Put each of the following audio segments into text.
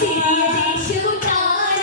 ചിരാ ദേശ കുട്ടാര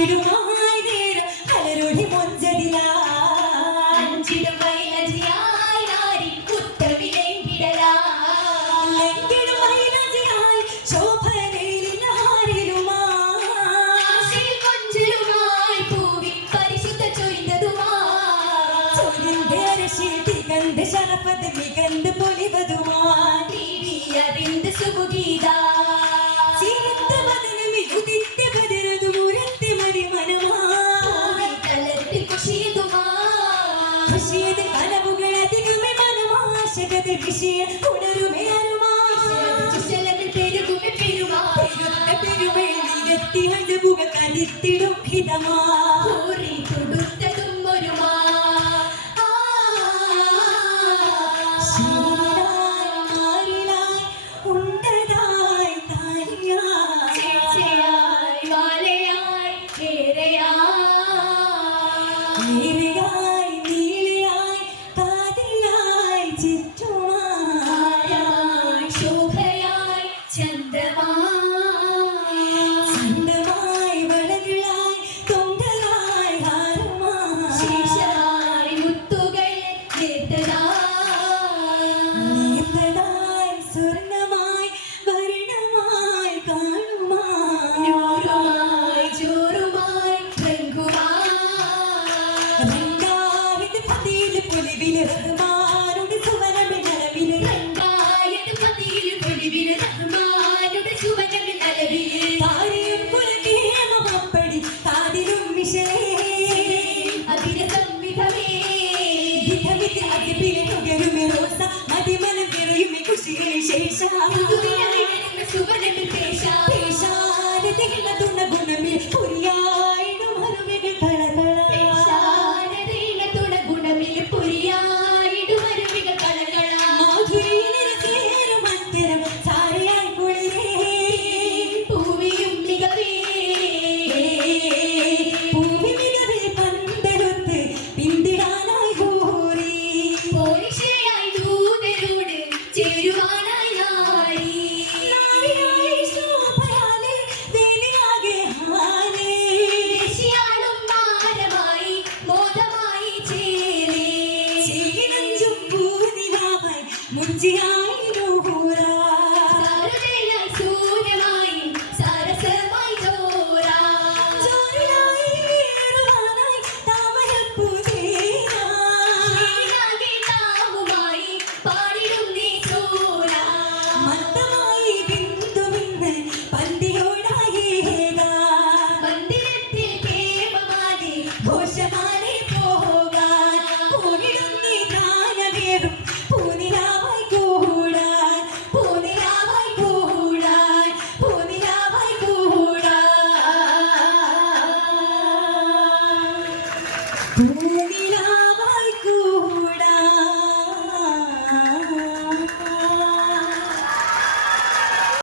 കാറ്റിടുമായി നേരം കലരൊടി മുഞ്ചതിലാഞ്ചിടം വൈലജിയായി നാരി കുത്തവിലെങ്കിടലാങ്കിടും വൈലജിയായി ശോഭനയിലും ഹാരിലുമായി കൊഞ്ചലുമായി പൂവി പരിശുദ്ധ ചൊരിഞ്ഞതുമായി. ചൊരിന്റെ അരശിൽ തികന്ത് ശരപത് വികന്ത് പൊലിവതുമായി. സുഖഗീതാ ചലിത്തിടും ഹിതമാ. जीवित 这样。